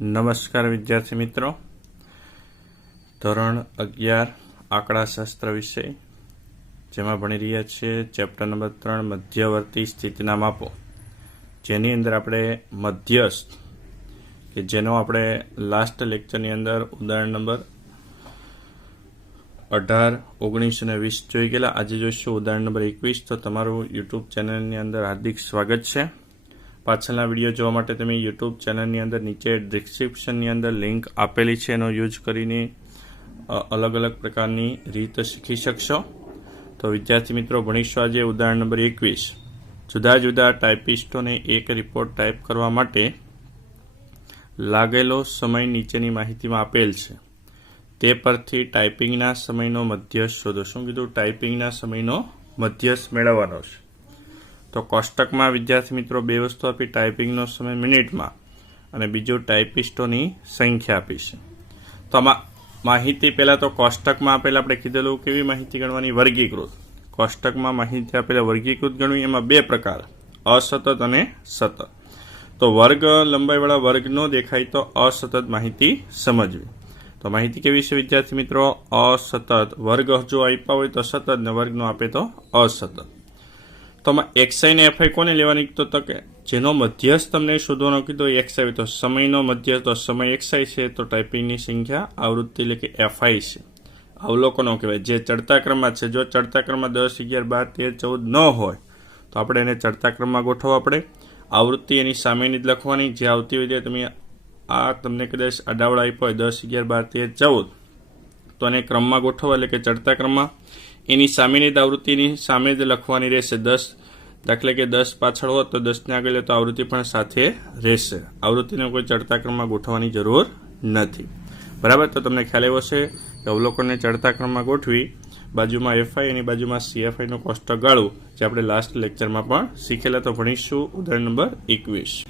નમસ્કાર વિદ્યાર્થી મિત્રો, ધોરણ 11 આંકડાશાસ્ત્ર વિષય જેમાં ભણી રહ્યા છીએ ચેપ્ટર નંબર 3 મધ્યવર્તી સ્થિતિના માપો, જેની અંદર આપણે મધ્યસ્થ કે જેનો આપણે લાસ્ટ લેક્ચરની અંદર ઉદાહરણ નંબર 18, 19 અને 20 જોઈ ગયેલા. આજે જોઈશું ઉદાહરણ નંબર 21. તો તમારું યુટ્યુબ ચેનલની અંદર હાર્દિક સ્વાગત છે. પાછળના વિડીયો જોવા માટે તમે યુટ્યુબ ચેનલની અંદર નીચે ડિસ્ક્રિપ્શનની અંદર લિંક આપેલી છે, એનો યુઝ કરીને અલગ અલગ પ્રકારની રીત શીખી શકશો. તો વિદ્યાર્થી મિત્રો, ભણીશું આજે ઉદાહરણ નંબર 21. જુદા જુદા ટાઈપિસ્ટોને એક રિપોર્ટ ટાઈપ કરવા માટે લાગેલો સમય નીચેની માહિતીમાં આપેલ છે. તે પરથી ટાઈપિંગના સમયનો મધ્યસ્થ શોધો. શું કીધું? ટાઈપિંગના સમયનો મધ્યસ્થ મેળવવાનો છે. તો કોષ્ટકમાં વિદ્યાર્થી મિત્રો બે વસ્તુ આપી, ટાઈપિંગનો સમય મિનિટમાં અને બીજું ટાઈપિસ્ટોની સંખ્યા આપી છે. તો આમાં માહિતી પહેલાં તો કોષ્ટકમાં આપેલા આપણે કીધેલું કેવી માહિતી ગણવાની? વર્ગીકૃત. કોષ્ટકમાં માહિતી આપેલા વર્ગીકૃત ગણવી. એમાં બે પ્રકાર, અસતત અને સતત. તો વર્ગ લંબાઈવાળા વર્ગ ન દેખાય તો અસતત માહિતી સમજવી. તો માહિતી કેવી છે વિદ્યાર્થી મિત્રો? અસતત. વર્ગ જો આપ્યા હોય તો સતત ને વર્ગનો આપે તો અસતત. તો આમાં એક્સઆઈ ને એફઆઈ કોને લેવાની? તો કે જેનો મધ્યસ્થ તમને શોધવાનો કીધો એક્સઆઈ, તો સમયનો મધ્યસ્થ, તો સમય એક્સઆઈ છે, તો ટાઈપિંગની સંખ્યા આવૃત્તિ એટલે કે એફઆઈ છે. અવલોકનો કહેવાય, જે ચડતા ક્રમમાં છે. જો ચડતા ક્રમમાં 10, 11, 12, 13, 14 ન હોય તો આપણે એને ચડતા ક્રમમાં ગોઠવવા પડે. આવૃત્તિ એની સામેની જ લખવાની, જે આવતી હોય તે તમે આ તમને કદાચ આડાવડા આપ્યો હોય 10, 11, 12, 13, 14, તો એને ક્રમમાં ગોઠવવા એટલે કે ચડતા ક્રમમાં. એની સામેની જ આવૃત્તિની સામે જ લખવાની રહેશે. 10 દાખલે કે 10 પાછળ હોત તો 10ને આગળ લે તો આવૃત્તિ પણ સાથે રહેશે. આવૃત્તિને કોઈ ચડતા ક્રમમાં ગોઠવવાની જરૂર નથી. બરાબર? તો તમને ખ્યાલ એવો છે કે અવલોકનને ચડતા ક્રમમાં ગોઠવી, બાજુમાં એફઆઈ અને બાજુમાં સીએફઆઈનો કોષ્ટક ગાળવું, જે આપણે લાસ્ટ લેક્ચરમાં પણ શીખેલા. તો ભણીશું ઉદાહરણ નંબર 21.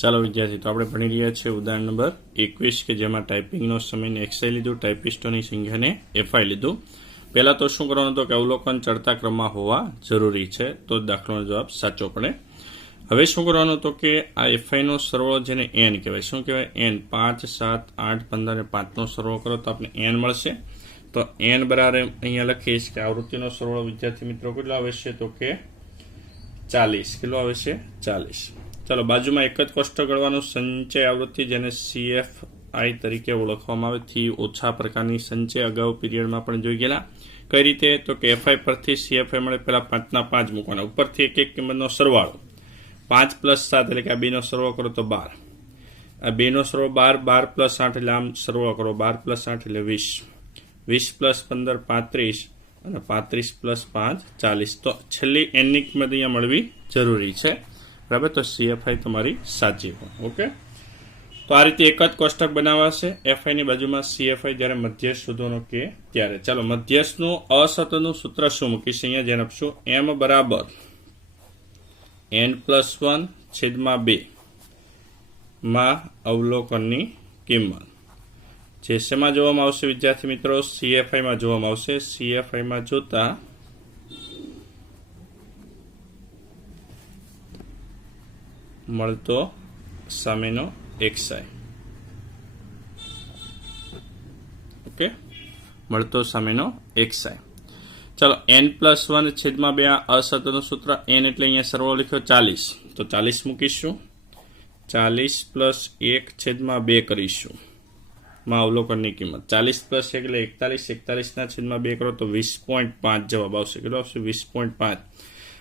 ચાલો વિદ્યાર્થી, તો આપણે ભણી રહ્યા છીએ ઉદાહરણ નંબર 21 કે જેમાં ટાઈપિંગનો સમયને એક્સઆઈ લીધું, ટાઈપિસ્ટોની સંખ્યાને એફઆઈ લીધું. પહેલાં તો શું કરવાનું હતું કે અવલોકન ચડતા ક્રમમાં હોવા જરૂરી છે, તો દાખલાનો જવાબ સાચો પડે. હવે શું કરવાનું હતું કે આ એફઆઈનો સરવાળો જેને એન કહેવાય. શું કહેવાય? એન. 5, 7, 8, 15 અને 5નો સરવાળો કરો તો આપણે એન મળશે. તો એન બરાબર અહીંયા લખીશ કે આવૃત્તિનો સરવાળો વિદ્યાર્થી મિત્રો કેટલો આવે છે? તો કે 40. કેટલો આવે છે? 40. ચાલો, બાજુમાં એક જ કોષ્ટક ગણવાનું, સંચય આવૃત્તિ, જેને CFI તરીકે ઓળખવામાં આવે, થી ઓછા પ્રકારની સંચય અગાઉ પીરિયડમાં પણ જોઈ ગયેલા. કઈ રીતે? તો કે એફઆઈ પરથી CFI મળે, પહેલા 5ના 5 મૂકવાના, ઉપરથી એક એક કિંમતનો સરવાળો. 5 + 7 એટલે કે આ બેનો સરવાળો કરો તો 12. આ બેનો સરવાળો 12, 12 + 8 એટલે આમ સરવાળો કરો, 12 + 8 એટલે 20, 20 + 15 35 અને 35 + 5 40. તો છેલ્લી એનની કિંમત અહીંયા મળવી જરૂરી છે. બરાબર? તો CFI તમારી સાચી હોય. ઓકે, તો આ રીતે એક જ કોષ્ટક બનાવાશે. એફઆઈની બાજુમાં CFI જ્યારે મધ્યસ્થ શોધવાનો કે ત્યારે. ચાલો, મધ્યસ્થનું અસતતનું સૂત્ર શું મૂકીશ? અહીંયા જેને આપશું M બરાબર n+1/2 માં અવલોકનની કિંમત. જે શેમાં જોવામાં આવશે વિદ્યાર્થી મિત્રો? CFIમાં જોવામાં આવશે. CFIમાં જોતા મળતો સામેનો એક્સઆઈ. ઓકે, મળતો સામેનો એક્સઆઈ. ચાલો, n+1/2 આ અસતતનું સૂત્ર. n એટલે અહીંયા સરવાળો લખ્યો 40, તો 40 મૂકીશું. 40 + 1/2 કરીશું માં અવલોકનની કિંમત. 40 + 1 એટલે 41, 41/2 કરો તો 20.5 જવાબ આવશે. કેટલો આવશે? 20.5.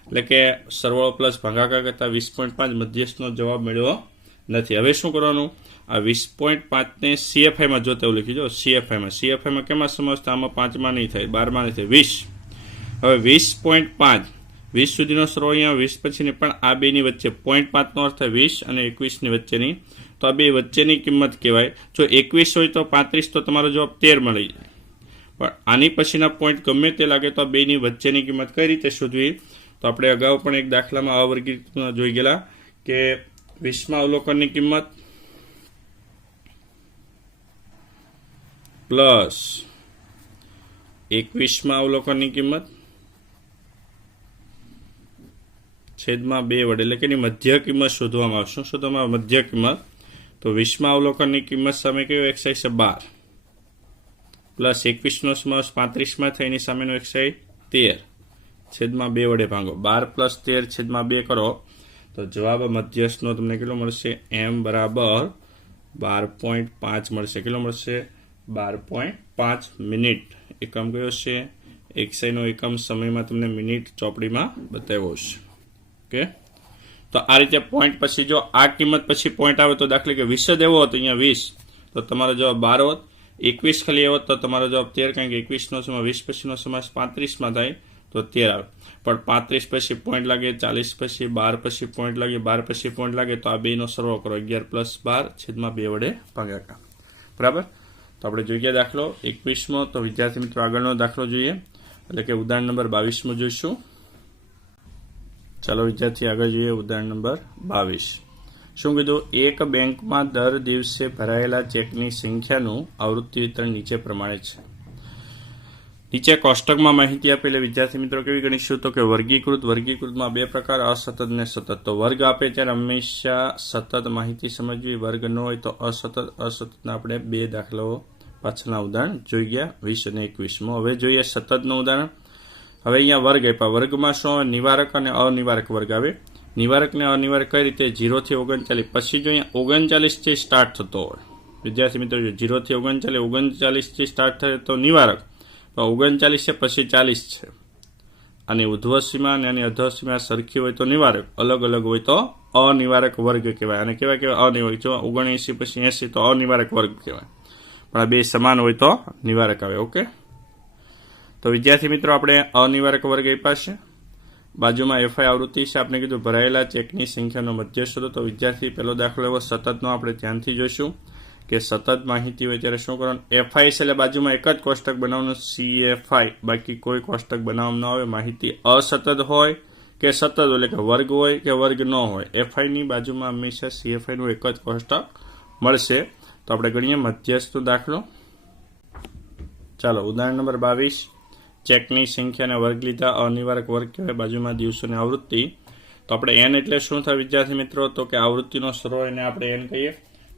એટલે કે સરવાળો પ્લસ ભાગાકાર કરતા 20.5 મધ્યસ્થનો જવાબ મળ્યો નથી. હવે શું કરવાનું? આ 20.5ને CFIમાં જોતા એવું લખી દો. CFIમાં કેમાં સમજતા? આમાં 5માં નહીં થાય, 12માં નહીં થાય, 20. હવે 20.5, 20 સુધીનો સરવાળો અહીંયા 20 પછીની, પણ આ બેની વચ્ચે 0.5નો અર્થ થાય 20 અને 21ની વચ્ચેની. તો આ બે વચ્ચેની કિંમત કહેવાય. જો 21 હોય તો 35, તો તમારો જવાબ 13 મળી જાય. પણ આની પછીના પોઈન્ટ ગમે તે લાગે તો આ બેની વચ્ચેની કિંમત કઈ રીતે શોધવી? તો આપણે અગાઉ પણ એક દાખલામાં અવર્ગીકૃતમાં જોઈ ગયેલા કે 20માં અવલોકનની કિંમત પ્લસ 21માં અવલોકનની કિંમત છેદમાં 2 વડે, એટલે કે એની મધ્ય કિંમત શોધવામાં આવશે. શું શોધવામાં? મધ્ય કિંમત. તો 20મા અવલોકનની કિંમત સામે કયો એક્સાઈ છે 12 પ્લસ 21નો સમાવેશ 35માં થઈને સામેનો એક્સાઈ 13 છેદમાં 2 વડે ભાગો 12 પ્લસ 13 છેદમાં 2 કરો તો જવાબ મધ્યસ્થનો તમને કેટલો મળશે m બરાબર 12.5 મળશે. કેટલો મળશે 12.5 મિનિટ. એકમ કયો છે એક્સાઈનો એકમ સમયમાં તમને મિનિટ ચોપડીમાં બતાવ્યો છે. ઓકે, તો આ રીતે પોઈન્ટ પછી જો આ કિંમત પછી પોઈન્ટ આવે તો દાખલા કે 20 જ એવો હતો અહીંયા 20 તો તમારો જવાબ 12 હોત. 21 ખાલી એવો તો તમારો જવાબ 13 કારણ કે 21નો સમાસ 20 પછીનો સમાસ 35માં થાય તો 13 આવે. પણ 35 પછી પોઈન્ટ લાગે 40 પછી 12 પછી પોઈન્ટ લાગે 12 પછી પોઈન્ટ લાગે તો આ બેનો સરવાળો કરો 11 પ્લસ 12 છેદમાં 2 વડે ભાગાકાર. બરાબર. તો આપણે જોઈએ દાખલો 21મો. તો વિદ્યાર્થી મિત્રો આગળનો દાખલો જોઈએ એટલે કે ઉદાહરણ નંબર 22મો જોઈશું. ચાલો વિદ્યાર્થી આગળ જોઈએ ઉદાહરણ નંબર 22. શું કીધું? એક બેંકમાં દર દિવસે ભરાયેલા ચેકની સંખ્યાનું આવૃત્તિ વિતરણ નીચે પ્રમાણે છે. નીચે કોષ્ટકમાં માહિતી આપેલી વિદ્યાર્થી મિત્રો કેવી ગણીશું તો કે વર્ગીકૃતમાં બે પ્રકાર અસતત ને સતત. તો વર્ગ આપે ત્યારે હંમેશા સતત માહિતી સમજવી, વર્ગ ન હોય તો અસતતના આપણે બે દાખલાઓ પાછળના ઉદાહરણ જોઈ ગયા 20 અને 21માં. હવે જોઈએ સતતનું ઉદાહરણ. હવે અહીંયા વર્ગ આપ્યા. વર્ગમાં શું આવે? નિવારક અને અનિવારક વર્ગ આવે. નિવારક ને અનિવારક કઈ રીતે? 0 થી 39. પછી જો અહીંયા 39 થી સ્ટાર્ટ થતો હોય વિદ્યાર્થી મિત્રો, 0 થી 39 થી સ્ટાર્ટ થાય તો નિવારક, 39 છે પછી 40 છે અને ઉધ્વસીમા અને આની અધ્વસીમા સરખી હોય તો નિવારક, અલગ અલગ હોય તો અનિવારક વર્ગ કહેવાય. અને કેવાય અનિવારક. જો 79 પછી 80 તો અનિવારક વર્ગ કહેવાય, પણ આ બે સમાન હોય તો નિવારક આવે. ઓકે, તો વિદ્યાર્થી મિત્રો આપણે અનિવારક વર્ગ આપ્યા છે. બાજુમાં એફઆઈ આવૃત્તિ છે. આપણે કીધું ભરાયેલા ચેકની સંખ્યાનો મધ્ય શોધો. તો વિદ્યાર્થી પહેલો દાખલો એવો સતતનો આપણે ધ્યાનથી જોઈશું કે સતત માહિતી હોય ત્યારે શું કરવાનું? એફઆઈ છે એટલે બાજુમાં એક જ કોષ્ટક બનાવવાનું સીએફઆઈ, બાકી કોઈ કોષ્ટક બનાવવામાં ન આવે. માહિતી અસતત હોય કે સતત હોય એટલે કે વર્ગ હોય કે વર્ગ ન હોય, એફઆઈની બાજુમાં હંમેશા સીએફઆઈનું એક જ કોષ્ટક મળશે. તો આપણે ગણીએ મધ્યસ્થ દાખલો. ચાલો ઉદાહરણ નંબર 22. ચેકની સંખ્યાને વર્ગ લીધા, અનિવારક વર્ગ કહેવાય, બાજુમાં દિવસોની આવૃત્તિ. તો આપણે એન એટલે શું થાય વિદ્યાર્થી મિત્રો? તો કે આવૃત્તિનો સરવાળો એને આપણે એન કહીએ.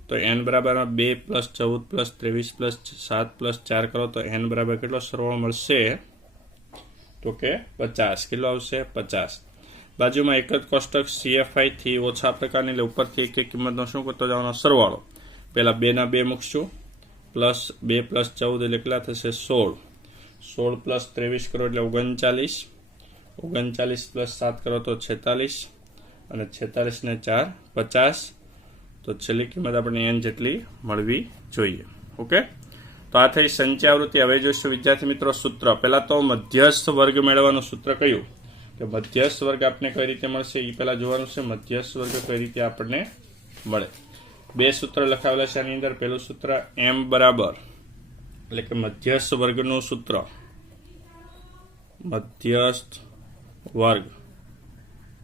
તો એન બરાબર 2 પ્લસ 14 પ્લસ 23 પ્લસ 7 પ્લસ 4 કરો તો એન બરાબર કેટલો સરવાળો મળશે? તો કે 50. કેટલો આવશે? 50. બાજુમાં એક જ કોષ્ટક સીએફઆઈ થી ઓછા પ્રકારની એટલે ઉપરથી એક કિંમતનો શું કરતો જવાનો? સરવાળો. પહેલા 2 ના 2 મૂકશું, પ્લસ 2 પ્લસ 14 એટલે કેટલા થશે? 16. 16 પ્લસ 23 કરો એટલે 39. 39 પ્લસ 7 કરો તો 46 અને 46 ને 4 50. તો છેલ્લી કિંમત આપણને એન જેટલી મળવી જોઈએ. ઓકે, તો આ થઈ સંચય આવૃત્તિ. હવે જોઈશું વિદ્યાર્થી મિત્રો સૂત્ર. પહેલા તો મધ્યસ્થ વર્ગ મેળવવાનું સૂત્ર કયું? કે મધ્યસ્થ વર્ગ આપણને કઈ રીતે મળશે એ પહેલા જોવાનું છે. મધ્યસ્થ વર્ગ કઈ રીતે આપણને મળે? બે સૂત્ર લખાવેલા છે આની અંદર. પહેલું સૂત્ર એમ બરાબર એટલે કે મધ્યસ્થ વર્ગનું સૂત્ર, મધ્યસ્થ વર્ગ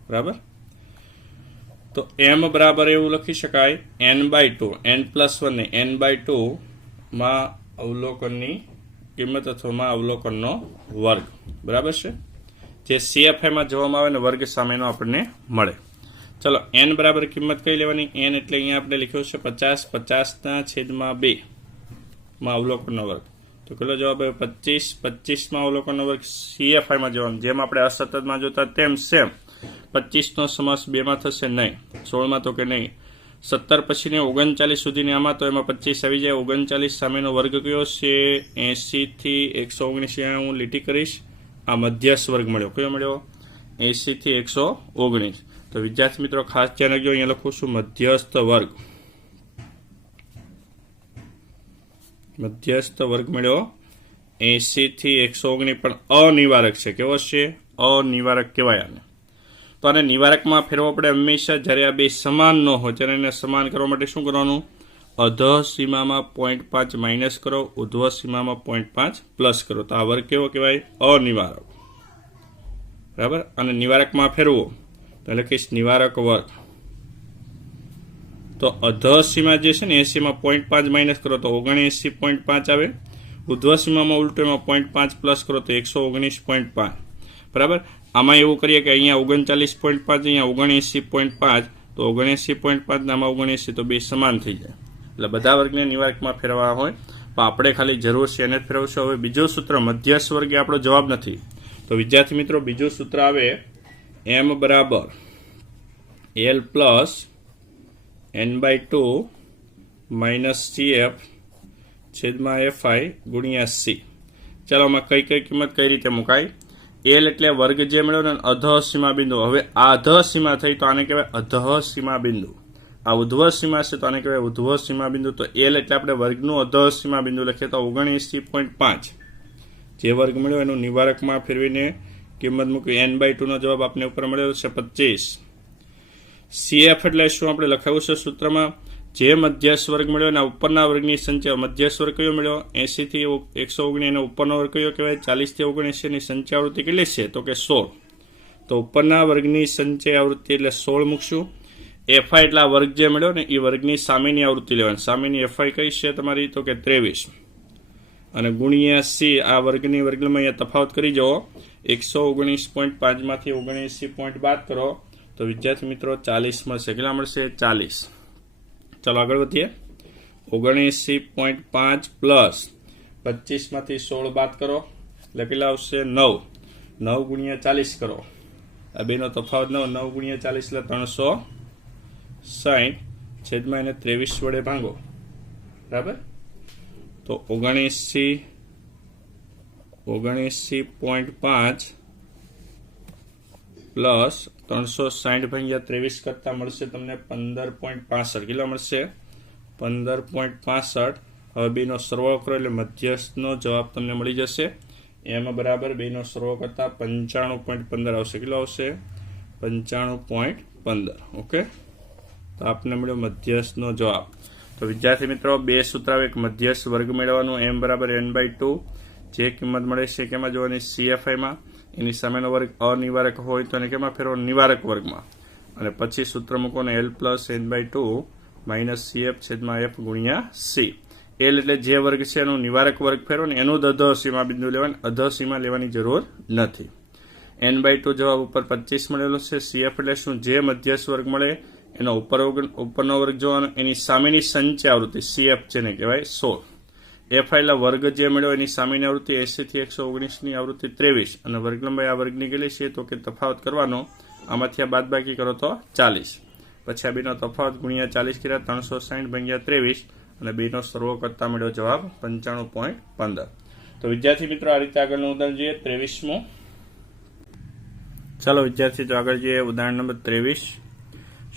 બરાબર. તો એમ બરાબર એવું લખી શકાય n/2, n+1 ને n/2 માં અવલોકનની કિંમત અથવા અવલોકનનો વર્ગ બરાબર છે, જે સીએફઆઈમાં જોવામાં આવે ને વર્ગ સામેનો આપણને મળે. ચલો n બરાબર કિંમત કઈ લેવાની? n એટલે અહીંયા આપણે લખ્યો છે 50. 50/2 માં અવલોકનનો વર્ગ. તો કેટલો જવાબ આવે? 25. 25માં અવલોકનનો વર્ગ સીએફઆઈમાં જવાનું. જેમ આપણે અસતતમાં જોતા તેમ સેમ. 25નો સમાસ 2માં થશે નહીં, 16માં તો કે નહીં. 17 પછીને 39 સુધીની આમાં તો એમાં 25 આવી જાય. 39 સામેનો વર્ગ કયો છે? 80 થી 119. હું લીટી કરીશ. આ મધ્યસ્થ વર્ગ મળ્યો. કયો મળ્યો? 80 થી 119. તો વિદ્યાર્થી મિત્રો ખાસ ધ્યાન રાખજો, અહીંયા લખું છું મધ્યસ્થ વર્ગ. મધ્યસ્થ વર્ગ મળ્યો 80 થી 119, પણ અનિવારક છે. કેવો છે? અનિવારક કહેવાય આને. તો આને નિવારકમાં ફેરવો પડે હંમેશા. જ્યારે આ બે સમાન ન હોય ત્યારે એને સમાન કરવા માટે શું કરવાનું? અધઃ સીમામાં 0.5 માઇનસ કરો, ઉધ્વ સીમામાં 0.5 પ્લસ કરો. તો આ વર્ગ કેવો કહેવાય? અનિવારક બરાબર. અને નિવારકમાં ફેરવો તો લખીશ નિવારક વર્ગ. તો અધઃ સીમા જે છે ને 80માં 0.5 માઇનસ કરો તો 79.5 આવે. ઉધ્વ સીમામાં ઉલટો એમાં 0.5 પ્લસ કરો તો 119.5 બરાબર. આમાં એવું કરીએ કે અહીંયા 39.5, અહીંયા 79.5, તો 79.5 ને આમાં 79 તો બે સમાન થઈ જાય, એટલે બધા વર્ગને નિવારકમાં ફેરવવા હોય તો આપણે ખાલી જરૂર છે એને જ ફેરવશું. હવે બીજું સૂત્ર મધ્યસ્થ વર્ગ એ આપણો જવાબ નથી, તો વિદ્યાર્થી મિત્રો બીજું સૂત્ર આવે m બરાબર l plus n/2 minus cf છેદમાં fi ગુણ્યા c. ચાલો આમાં કઈ કઈ કિંમત કઈ રીતે મુકાય? એલ એટલે વર્ગ જે મળ્યો ને અધઃ સીમા બિંદુ. હવે આ અધઃ સીમા થઈ તો આને કહેવાય અધઃ સીમા બિંદુ, આ ઉધ્વ સીમા છે તો આને કહેવાય ઉધ્વ સીમા બિંદુ. તો એલ એટલે આપણે વર્ગનું અધઃ સીમા બિંદુ લખીએ તો 79.5 જે વર્ગ મળ્યો એનું નિવારકમાં ફેરવીને કિંમત મૂકી n/2 નો જવાબ આપણે ઉપર મળ્યો છે 25. cf એટલે શું આપણે લખાવ્યું છે સૂત્રમાં? જે મધ્યસ્થ વર્ગ મળ્યો એના ઉપરના વર્ગની સંખ્યા. મધ્યસ્થ વર્ગ કયો મળ્યો? 80 થી 119, એનો ઉપરનો વર્ગ કયો કહેવાય? 40 થી 79 ની સંચય આવૃત્તિ કેટલી છે? તો કે 16. તો ઉપરના વર્ગની સંચય આવૃત્તિ એટલે 16 મૂકશું. fi એટલે આ વર્ગ જે મળ્યો ને એ વર્ગની સામેની આવૃત્તિ લેવાની. સામેની fi કઈ છે તમારી? તો કે 23 અને ગુણ્યા c આ વર્ગની વર્ગમાં અહીંયા તફાવત કરી જાઓ. 119.5 માંથી 79 પોઈન્ટ બાદ કરો તો વિદ્યાર્થી મિત્રો 40 મળશે. કેટલા મળશે? 40. ચાલો આગળ વધીએ. 79.5 પ્લસ 25 માંથી 16 બાદ કરો એટલે કેટલા આવશે? 9. 9 ગુણ્યા 40 કરો, આ બેનો તફાવત 9 ગુણ્યા 40 એટલે 360 છેદમાં એને 23 વડે ભાંગો, બરાબર? તો 79.5 પ્લસ 360 ભાગ્યા 23 કરતા મળશે તમને 15.65. કેટલા મળશે? 15.65. હવે બેનો સરવાળો કરો એટલે મધ્યસ્થનો જવાબ તમને મળી જશે. એમાં બરાબર બેનો સરવાળો કરતા 95.15 આવશે. કેટલો આવશે? 95.15. ઓકે, તો આપને મળ્યો મધ્યસ્થનો જવાબ. તો વિદ્યાર્થી મિત્રો બે સૂત્ર આવે. એક મધ્યસ્થ વર્ગ મેળવવાનું m બરાબર n/2, જે કિંમત મળે છે કેમાં જોવાની? cfi માં. એની સામેનો વર્ગ અનિવારક હોય તો એને કેમાં ફેરવો? નિવારક વર્ગમાં. અને પછી સૂત્ર મૂકો ને l plus n/2 minus cf છેદમાં f ગુણ્યા c. એલ એટલે જે વર્ગ છે એનું નિવારક વર્ગ ફેરવો ને એનું જ અધઃ સીમા બિંદુ લેવાનું, અધઃ સીમા લેવાની જરૂર નથી. n/2 જવાબ ઉપર 25 મળેલો છે. cf એટલે શું? જે મધ્યસ્થ વર્ગ મળે એનો ઉપરનો વર્ગ જોવાનો, એની સામેની સંચય આવૃત્તિ cf જેને કહેવાય 16. fi એટલે વર્ગ જે મળ્યો એની સામેની આવૃત્તિ 80 થી 119 ની આવૃત્તિ 23 અને વર્ગ લંબાઈ આ વર્ગની કેટલી છે? તો કે તફાવત કરવાનો, આમાંથી આ બાદબાકી કરો તો 40. પછી આ બેનો તફાવત ગુણ્યા 40 કર્યા 360 ભાગ્યા 23 અને બેનો સરવાળો કરતા મળ્યો જવાબ 95.15. તો વિદ્યાર્થી મિત્રો આ રીતે આગળનું ઉદાહરણ જોઈએ 23મું. ચાલો વિદ્યાર્થી તો આગળ જોઈએ ઉદાહરણ નંબર 23.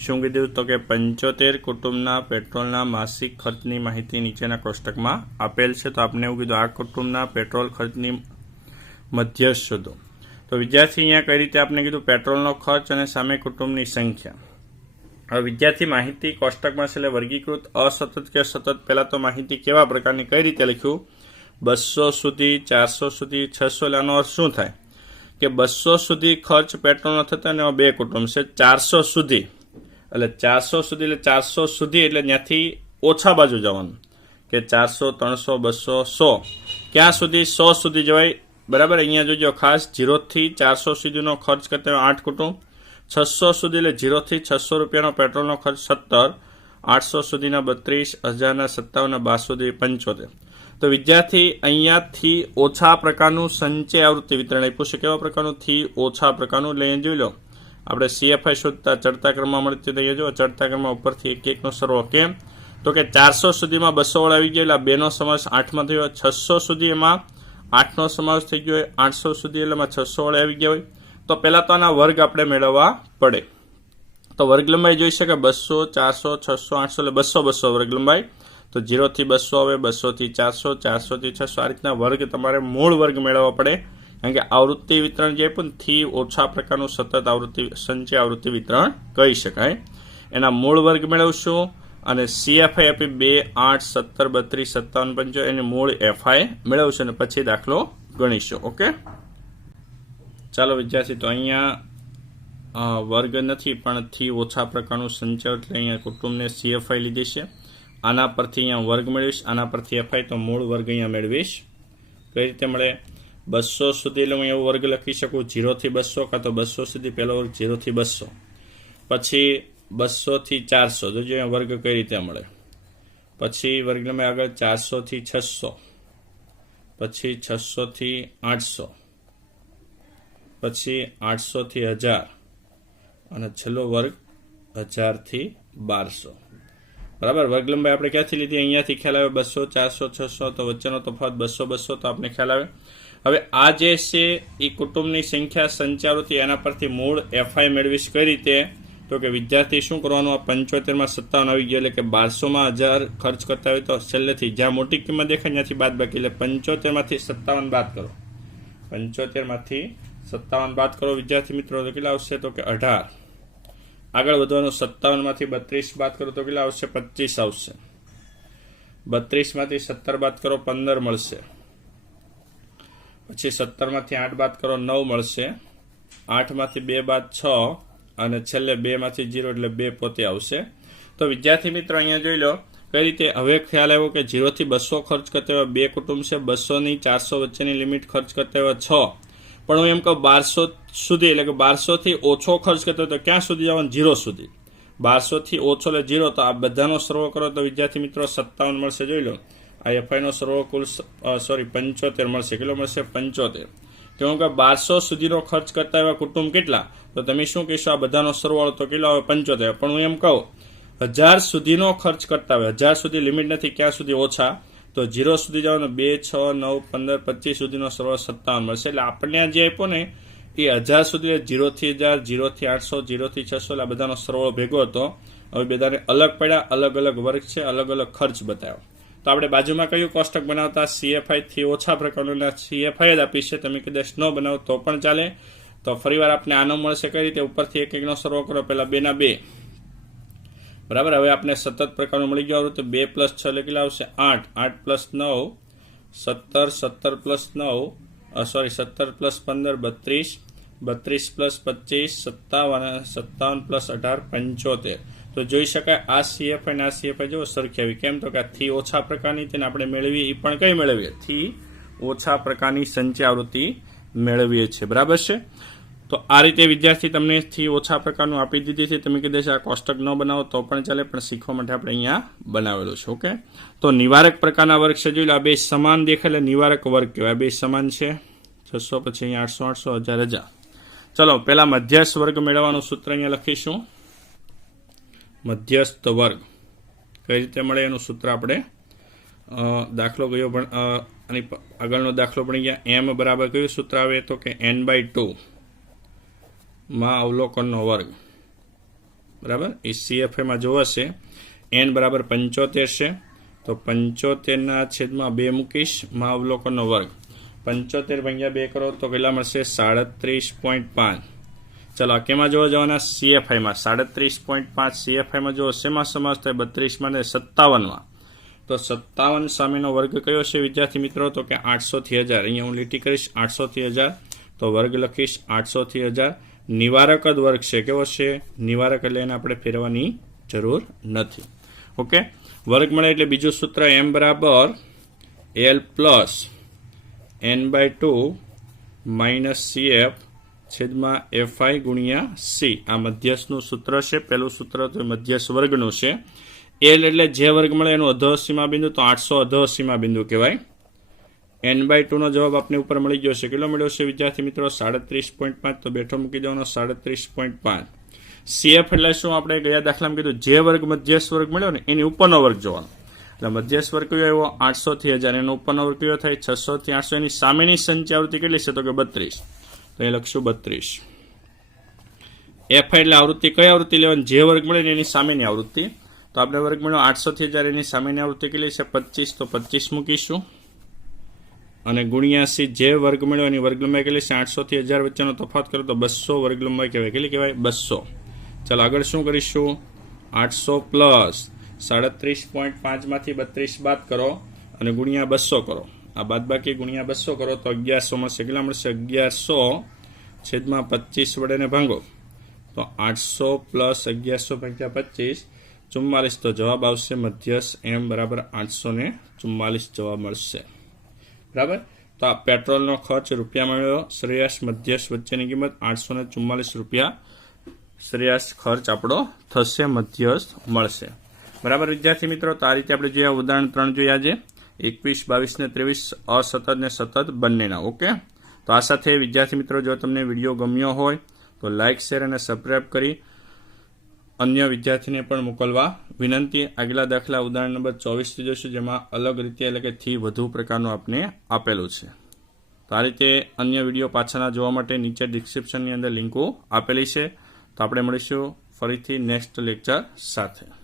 શું કીધું? તો કે 75 કુટુંબના પેટ્રોલના માસિક ખર્ચની માહિતી નીચેના કોષ્ટકમાં આપેલ છે. તો આપણે એવું કીધું આ કુટુંબના પેટ્રોલ ખર્ચની મધ્યસ્થ શોધો. તો વિદ્યાર્થી અહીંયા કઈ રીતે આપણે કીધું? પેટ્રોલનો ખર્ચ અને સામે કુટુંબની સંખ્યા. હવે વિદ્યાર્થી માહિતી કોષ્ટકમાં છે એટલે વર્ગીકૃત અસતત કે સતત. પહેલા તો માહિતી કેવા પ્રકારની કઈ રીતે લખ્યું? 200 સુધી, 400 સુધી, 600. એટલે આનો અર્થ શું થાય? કે 200 સુધી ખર્ચ પેટ્રોલનો થતા અને બે કુટુંબ છે. 400 સુધી એટલે 400 સુધી એટલે 400 સુધી એટલે ત્યાંથી ઓછા બાજુ જવાનું કે 400, 300, 200, 100. ક્યાં સુધી? 100 સુધી જવાય, બરાબર? અહીંયા જોજો ખાસ 0 થી 400 સુધીનો ખર્ચ કરતા 8 કુટુંબ. 600 સુધી એટલે 0 થી 600 રૂપિયાનો પેટ્રોલનો ખર્ચ 17, 800 સુધીના 32, 1000ના 57, 12 સુધી 75. તો વિદ્યાર્થી અહીંયાથી ઓછા પ્રકારનું સંચય આવૃત્તિ વિતરણ આપ્યું છે. કેવા પ્રકારનું? થી ઓછા પ્રકારનું. એટલે અહીંયા જોઈ લો આપણે cfi શોધતા ચડતા ક્રમમાં મળતી થઈ જો ચડતા ક્રમમાં ઉપરથી એક એકનો સરવાળો. કેમ? તો કે 400 સુધીમાં 200 વડે આવી ગયા એટલે બેનો સમાવેશ 8માં થયો. 600 સુધી એમાં 8નો સમાવેશ થઈ ગયો હોય. 800 સુધી એટલે 600 વડે આવી ગયા હોય. તો પહેલા તો આના વર્ગ આપણે મેળવવા પડે. તો વર્ગ લંબાઈ જોઈ શકે 200, 400, 600, 800 એટલે 200 200 વર્ગ લંબાઈ. તો 0 થી 200 આવે, 200 થી 400, 400 થી 600. આ રીતના વર્ગ તમારે મૂળ વર્ગ મેળવવા પડે, કારણ કે આવૃત્તિ વિતરણ જે પણ થી ઓછા પ્રકારનું સતત આવૃત્તિ સંચય આવૃત્તિ વિતરણ કહી શકાય. એના મૂળ વર્ગ મેળવશું અને cfi આપી 2, 8, 17, 32, 57, 55 એની મૂળ fi મેળવશું અને પછી દાખલો ગણીશું. ઓકે, ચાલો વિદ્યાર્થી તો અહીંયા વર્ગ નથી પણ થી ઓછા પ્રકારનું સંચય એટલે અહીંયા કુટુંબને cfi લીધી છે. આના પરથી અહીંયા વર્ગ મેળવીશ, આના પરથી fi, તો મૂળ વર્ગ અહીંયા મેળવીશ. કઈ રીતે મળે? 200 સુધી એટલે હું એવો વર્ગ લખી શકું 0 થી 200, કાં તો 200 સુધી પહેલો વર્ગ 0 થી 200. પછી 200 થી 400, જોજો અહીંયા વર્ગ કઈ રીતે મળે. પછી વર્ગલંબાઈ આગળ 400 થી 600, પછી 600 થી 800, પછી 800 થી 1000 અને છેલ્લો વર્ગ 1000 થી 1200. બરાબર. વર્ગલંબાઈ આપણે ક્યાંથી લીધી? અહીંયાથી ખ્યાલ આવે 200, 400, 600, તો વચ્ચેનો તફાવત 200, 200 તો આપણે ખ્યાલ આવે. હવે આ જે છે એ કુટુંબની સંખ્યા સંચાવૃત્તિ, એના પરથી મૂળ એફઆઈ મેળવીશ કઈ રીતે? તો કે વિદ્યાર્થી શું કરવાનું? આ 75 માં 57 આવી ગયો, એટલે કે 1200 માં 1000 ખર્ચ કરતા હોય તો છેલ્લેથી જ્યાં મોટી કિંમત દેખાય ત્યાંથી બાદ બાકી, એટલે 75 માંથી 57 બાદ કરો. 75 માંથી 57 બાદ કરો વિદ્યાર્થી મિત્રો, તો કેટલા આવશે? તો કે 18. આગળ વધવાનું, 57 માંથી 32 બાદ કરો તો કેટલા આવશે? 25 આવશે. 32 માંથી 17 બાદ કરો 15 મળશે. પછી 17 માંથી 8 બાદ કરો 9 મળશે. 8 માંથી 2 બાદ 6 અને છેલ્લે 2 માંથી 0 એટલે 2 પોતે આવશે. તો વિદ્યાર્થી મિત્રો અહીંયા જોઈ લો કઈ રીતે. હવે ખ્યાલ આવ્યો કે 0 થી 200 ખર્ચ કરતા એવા બે કુટુંબ છે. 200 ની 400 વચ્ચેની લિમિટ ખર્ચ કરતા એવા 6. પણ હું એમ કહું 1200 સુધી, એટલે કે 1200 થી ઓછો ખર્ચ કરતો હોય તો ક્યાં સુધી જવાનું? 0 સુધી. 1200 થી ઓછો એટલે 0, તો આ બધાનો સરવાળો કરો તો વિદ્યાર્થી મિત્રો 57 મળશે. જોઈ લો આ એફઆઈ નો સરવાળો કુલ 75 મળશે. કેટલો મળશે? 75. કેમ કે 1200 સુધીનો ખર્ચ કરતા એવા કુટુંબ કેટલા? તો તમે શું કહેશો? આ બધાનો સરવાળો તો કેટલો આવે? 75. પણ હું એમ કહું 1000 સુધીનો ખર્ચ કરતા હોય, 1000 સુધી લિમિટ નથી, ક્યાં સુધી ઓછા? તો 0 સુધી જવાનું 2, 6, 9, 15, 25 સુધીનો સરવાળો 57 મળશે. એટલે આપણને આ જે આપ્યો ને એ 1000 સુધી, 0 થી 1000, 0 થી 800, 0 થી 600, એટલે આ બધાનો સરવાળો ભેગો હતો. હવે બધાને અલગ પડ્યા, અલગ અલગ વર્ગ છે, અલગ અલગ ખર્ચ બતાવ્યો. તો આપણે બાજુમાં કયું કોષ્ટક બનાવતા? સીએફઆઈ થી ઓછા પ્રકારનું સીએફઆઈ જ આપી છે. તમે કદાચ ન બનાવો તો પણ ચાલે. તો ફરીવાર આપણે આનો મળશે કઈ રીતે? ઉપરથી એક એકનો સરવાળો કરો. પહેલા 2 ના 2. બરાબર. હવે આપણે સતત પ્રકારનું મળી ગયું. તો 2 + 6 એટલે કેટલા આવશે? 8. 8 + 9 17. 17 + 9 17 + 15 32. 32 + 25 57. 57 + 18 75. તો જોઈ શકાય આ સીએફઆઈ અને આ સીએફઆઈ જો સરખી આવી. કેમ? તો કે થી ઓછા પ્રકારની તેને આપણે મેળવીએ, એ પણ કઈ મેળવીએ? થી ઓછા પ્રકારની સંચય આવૃત્તિ મેળવીએ છીએ. બરાબર છે. તો આ રીતે વિદ્યાર્થી તમને થી ઓછા પ્રકારનું આપી દીધી છે. તમે કીધે છે આ કોષ્ટક ન બનાવો તો પણ ચાલે, પણ શીખવા માટે આપણે અહીંયા બનાવેલું છે. ઓકે. તો નિવારક પ્રકારના વર્ગ છે. જોઈ લો આ બે સમાન દેખાય એટલે નિવારક વર્ગ કહેવાય. બે સમાન છે. 600 પછી અહીંયા 800 800 1000 1000. ચલો પહેલા મધ્યસ્થ વર્ગ મેળવવાનું સૂત્ર અહીંયા લખીશું. મધ્યસ્થ વર્ગ કઈ રીતે મળે એનું સૂત્ર આપણે દાખલો ગયો પણ અને આગળનો દાખલો પણ ગયા. એમ બરાબર કયું સૂત્ર આવે? તો કે n/2 માં અવલોકનનો વર્ગ. બરાબર. એ સીએફએમાં જોવો છે n બરાબર 75 છે, તો 75 ના છેદમાં 2 મૂકીશ માં અવલોકનનો વર્ગ. 75 ભાગ્યા 2 કરો તો કેટલા મળશે? 37.5. ચલો આ કેમાં જોવા જવાના? સીએફઆઈમાં. 37.5 સીએફઆઈમાં જો શેમાં સમાસ થાય? 32 માં ને 57 માં. તો 57 સામેનો વર્ગ કયો છે વિદ્યાર્થી મિત્રો? તો કે 800 થી 1000. અહીંયા હું લીટી કરીશ 800 થી 1000, તો વર્ગ લખીશ 800 થી 1000. નિવારક જ વર્ગ છે. કેવો છે? નિવારક, એટલે એને આપણે ફેરવાની જરૂર નથી. ઓકે. વર્ગ મળે એટલે બીજું સૂત્ર m બરાબર l plus n/2 minus cf છેદમાં fi ગુણ્યા c. આ મધ્યસ્થનું સૂત્ર છે. પહેલું સૂત્ર તો મધ્યસ્થ વર્ગનું છે. l એટલે જે વર્ગ મળે એનું અધઃ સીમા બિંદુ, તો 800 અધઃ સીમા બિંદુ કહેવાય. n/2 નો જવાબ આપણે ઉપર મળી ગયો છે. કેટલો મળ્યો છે વિદ્યાર્થી મિત્રો? 37.5. તો બેઠો મૂકી દેવાનો 37.5. cf એટલે શું? આપણે ગયા દાખલામાં કીધું જે વર્ગ મધ્યસ્થ વર્ગ મળ્યો ને એની ઉપરનો વર્ગ જોવાનો. એટલે મધ્યસ્થ વર્ગ કયો આવ્યો? 800 થી 1000. એનો ઉપરનો વર્ગ કયો થાય? 600 થી 800. એની સામેની સંચય આવૃત્તિ કેટલી છે? તો કે 32. તો એ લખશું 32. એફ એટલે આવૃત્તિ. કઈ આવૃત્તિ લેવાની? જે વર્ગ મળે ને એની સામેની આવૃત્તિ. તો આપણે વર્ગ મળ્યો 800 થી 1000. એની સામેની આવૃત્તિ કેટલી છે? 25. તો 25 મૂકીશું અને ગુણ્યા સી. જે વર્ગ મળ્યો એની વર્ગ લંબાઈ કેટલી છે? 800 થી 1000 વચ્ચેનો તફાવત કરો તો 200 વર્ગ લંબાઈ કહેવાય. કેટલી કહેવાય? 200. ચાલો આગળ શું કરીશું? 800 પ્લસ 37.5 માંથી 32 બાદ કરો અને ગુણ્યા 200 કરો. આ બાદ બાકી ગુણ્યા 200 કરો તો 1100 મળશે. કેટલા મળશે? 1100 છેદમાં 25 વડે ને ભાંગો તો 800 પ્લસ 1100 ભાગ્યા 25 44. તો જવાબ આવશે મધ્યસ્થ m બરાબર 844 જવાબ મળશે. બરાબર. તો આ પેટ્રોલનો ખર્ચ રૂપિયા મળ્યો. શ્રેયસ મધ્યસ્થ વચ્ચેની કિંમત 844 રૂપિયા શ્રેયાસ ખર્ચ આપણો થશે, મધ્યસ્થ મળશે. બરાબર વિદ્યાર્થી મિત્રો, તો આ રીતે આપણે જોયા ઉદાહરણ 3 જોયા છે 21, 22 ને 23 અસતત ને સતત બંનેના. ઓકે, તો આ સાથે વિદ્યાર્થી મિત્રો જો તમને વિડીયો ગમ્યો હોય તો લાઇક, શેર અને સબસ્ક્રાઇબ કરી અન્ય વિદ્યાર્થીને પણ મોકલવા વિનંતી. આગલા દાખલા ઉદાહરણ નંબર 24 જોઈશું, જેમાં અલગ રીતે એટલે કે થી વધુ પ્રકારનું આપને આપેલું છે. તો આ રીતે અન્ય વિડીયો પાછળના જોવા માટે નીચે ડિસ્ક્રિપ્શનની અંદર લિંકો આપેલી છે. તો આપણે મળીશું ફરીથી નેક્સ્ટ લેક્ચર સાથે.